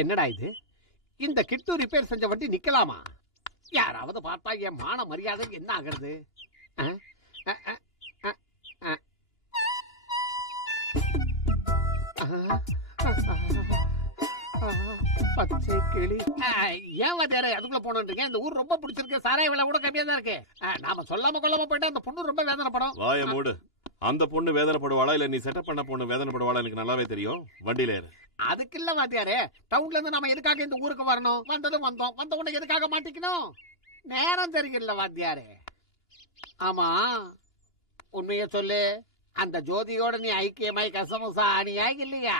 என்னடா இது? இந்த கிட்டு ரிப்பேர் செஞ்ச வண்டி நிக்கலாமா? யாராவது பார்த்தா என் மான மரியாதை என்ன ஆகுறது? பச்சை கிளி. ஏன் வாத்தியாரே அதுக்குள்ள போனோன்றீங்க? இந்த ஊர் ரொம்ப பிடிச்சிருக்கு. சாராய விலை கூட கம்மியா தான் இருக்கு. நாம சொல்லாம கொள்ளாம போயிட்டா அந்த பொண்ணு ரொம்ப வேதனைப்படும். வாய மூடு. அந்த பொண்ணு வேதனைப்படுவாளா இல்ல நீ செட்டப் பண்ண பொண்ணு வேதனைப்படுவாளா எனக்கு நல்லாவே தெரியும். வண்டியில ஏறு. அதுக்கு இல்ல வாத்தியாரே, டவுன்ல இருந்து நாம எதுக்காக இந்த ஊருக்கு வரணும்? வந்ததும் வந்தோம், வந்த உடனே எதுக்காக மாட்டிக்கணும்? நேரம் தெரியல வாத்தியாரே. ஆமா, உண்மைய சொல்லு, அந்த ஜோதியோட நீ ஐக்கியமாய் கசமுசா ஆனியா இல்லையா?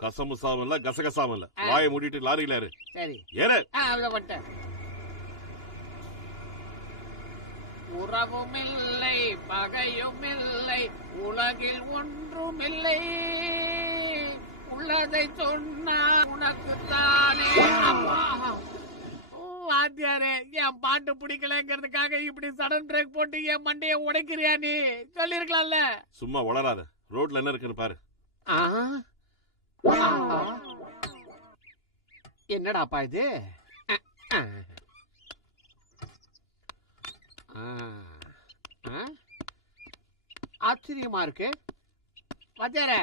கசமுசாவும் இல்ல கசகசாவும் இல்ல. வாயை மூடிட்டு லாரியில ஏறு. சரி ஏறு. வந்துட்டேன். உறவும் இல்லை பகையும் இல்லை உலகில் ஒன்றுமில்லை, உள்ளதை சொன்னா உனக்கு தானே. வாத்தியாரே, என் பாட்டு பிடிக்கலங்கிறதுக்காக இப்படி சடன் பிரேக் போட்டு என் மண்டைய உடைக்கிறியா? நீ சொல்லிருக்கலாம்ல. சும்மா வளராத. ரோட்ல என்ன இருக்குன்னு பாரு. என்னடாப்பா இது? ஆச்சரியமா இருக்கு வாத்தியாரே.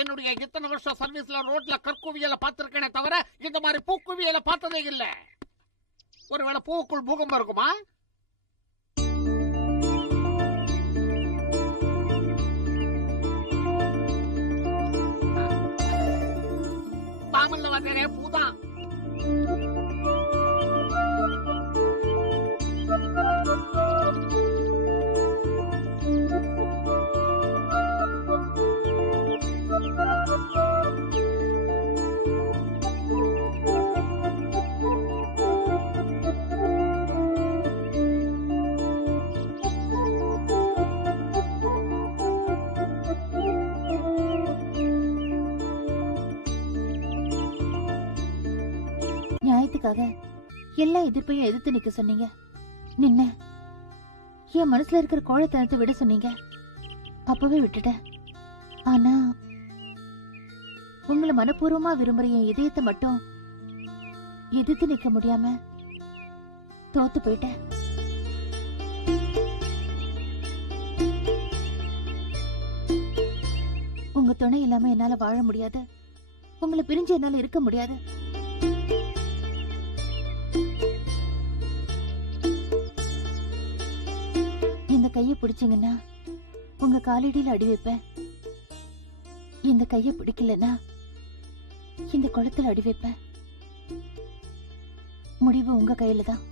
என்னுடைய இத்தனை வருஷம் சர்வீஸ்ல ரோட்ல கற்குவியலை பார்த்திருக்கேனே தவிர இந்த மாதிரி பூக்குவியலை பார்த்ததே இல்ல. ஒருவேளை பூக்குள் பூகம்பம் இருக்குமா? பாமல்ல வாத்தியாரே, பூதான். நியாயத்துக்காக எல்லா எதிர்ப்பையும் எதிர்த்து நிக்க சொன்னீங்க. நின்ன என் மனசுல இருக்கிற கோழைத்தனத்தை விட சொன்னீங்க. அப்பவே விட்டுட்டேன். ஆனா உங்களை மனப்பூர்வமா விரும்புற என் இதயத்தை மட்டும் எதிர்த்து நிக்க முடியாம தோத்து போயிட்டேன். உங்க துணை இல்லாம என்னால வாழ முடியாது. உங்களை பிரிஞ்சு என்னால இருக்க முடியாது. இந்த கைய பிடிச்சீங்கன்னா உங்க காலடியில அடி வைப்பேன். இந்த கைய பிடிக்கலன்னா இந்த குளத்துல அடி வைப்பேன். முடிவு உங்க கையில தான்.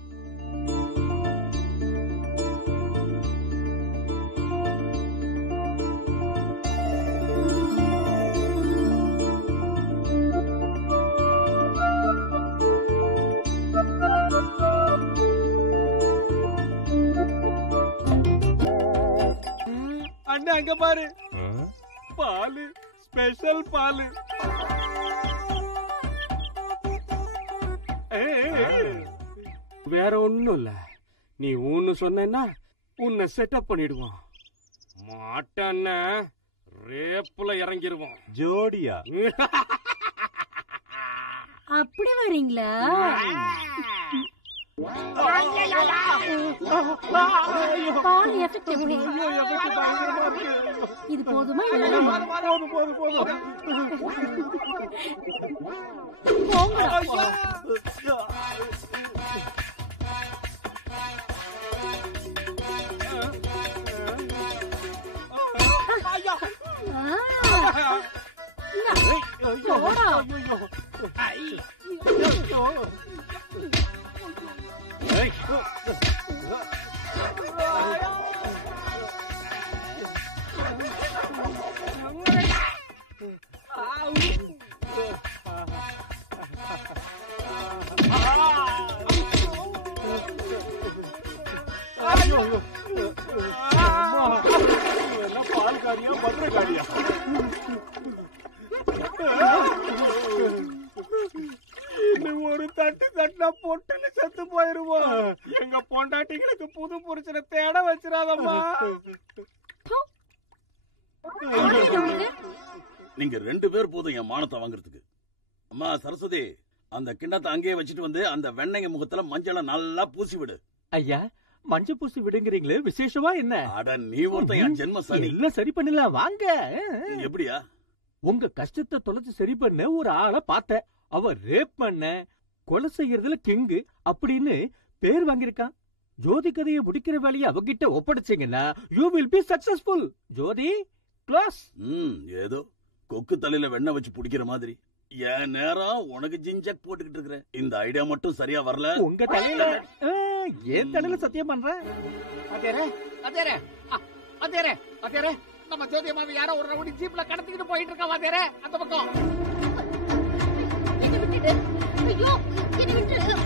அண்ணா அங்க பாரு, பாலு, ஸ்பெஷல் பாலு. வேற ஒண்ணும் இல்ல, நீ ஊன்னு சொன்னா உன்னை செட்டப் பண்ணிடுவோம். மாட்டன்ன ரேப்புல இறங்கிருவோம். ஜோடியா? அப்படி வரீங்களா? இது போதுமா? பால்காரியா பத்திரக்காரியா? ஒரு தட்டு தட்டா பொட்டுன்னு செத்து போயிருவோம். எங்க பொண்டாட்டிங்களுக்கு புது புருஷனை தேட வச்சிடாதம்மா. நீங்க 2 பேர் போதும் என் மானத்தை வாங்குறதுக்கு. அம்மா சரஸ்வதி, அந்த கிண்ணத்தை அங்கேயே வச்சுட்டு வந்து அந்த வெண்ணெய் முகத்துல மஞ்சளை நல்லா பூசி விடு. ஐயா, மஞ்சள் பூசி விடுங்கிறீங்களே, விசேஷமா என்ன? அட நீ ஒருத்தன் என் ஜென்ம சனி. எல்லாம் சரி பண்ணலாம் வாங்க. எப்படியா? உங்க கஷ்டத்தை தொலைச்சு சரி பண்ண ஒரு ஆளை பார்த்தேன். அவ ரேப் பண்ண, கொலை செய்யறதுல கிங்கு அப்படின்னு பேர் வாங்கியிருக்கான். ஜோதி கதையை முடிக்கிற வேலையை அவகிட்ட ஒப்படைச்சீங்கன்னா you will be successful. Jyothi class. ஏதோ கொக்கு தலையில வெண்ணெய் வச்சு பிடிக்கிற மாதிரி என் நேரம் உனக்கு ஜிஞ்சக் போட்டுக்கிட்டு இருக்கிறேன். இந்த ஐடியா மட்டும் சரியா வரல. உங்க தலையில ஏன் தலையில சத்தியம் பண்றேன். நம்ம ஜோதி மாவி யாரோ ஒரு ரவுடி ஜீப்ல கடத்திக்கிட்டு போயிட்டு இருக்கா. வாத்தியாரே, அந்த பக்கம். என்ன விட்டுடு. ஐயோ, என்ன விட்டுடு.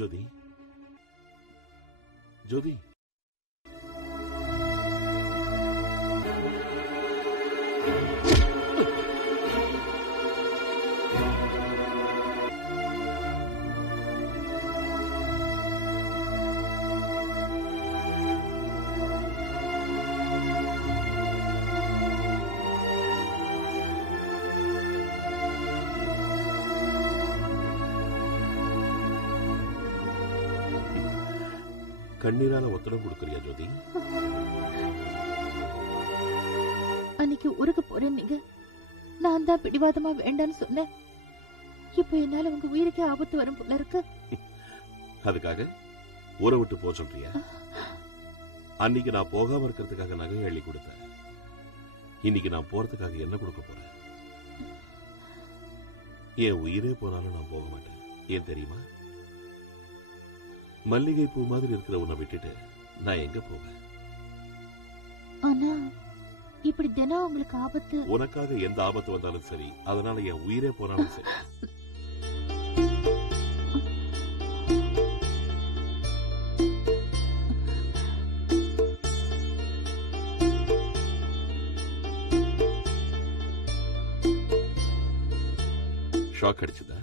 ஜோதி, ஜோதி, கண்ணீரால ஒத்தடம் கொடுக்கறியா ஜோதி? அன்னைக்கு ஊருக்கு போறேன் நீங்க, நான் தான் பிடிவாதமா வேண்டான்னு சொன்னேன். இப்ப என்னால உங்க உயிருக்கே ஆபத்து வரும் போல இருக்கு. அதுக்காக ஊரை விட்டு போக சொல்றியா? அன்னைக்கு நான் போகாம இருக்கிறதுக்காக நகை அள்ளி கொடுத்தேன். இன்னைக்கு நான் போறதுக்காக என்ன கொடுக்க போறேன்? என் உயிரே போனாலும் நான் போக மாட்டேன். ஏன் தெரியுமா? மல்லிகை பூ மாதிரி இருக்கிற உன்னை விட்டுட்டு நான் எங்க போவேன்? ஆனா இப்படி தினம் உங்களுக்கு ஆபத்து. உனக்காக எந்த ஆபத்து வந்தாலும் சரி, அதனால என் உயிரே போனாலும் சரி. ஷாக் அடிச்சதா?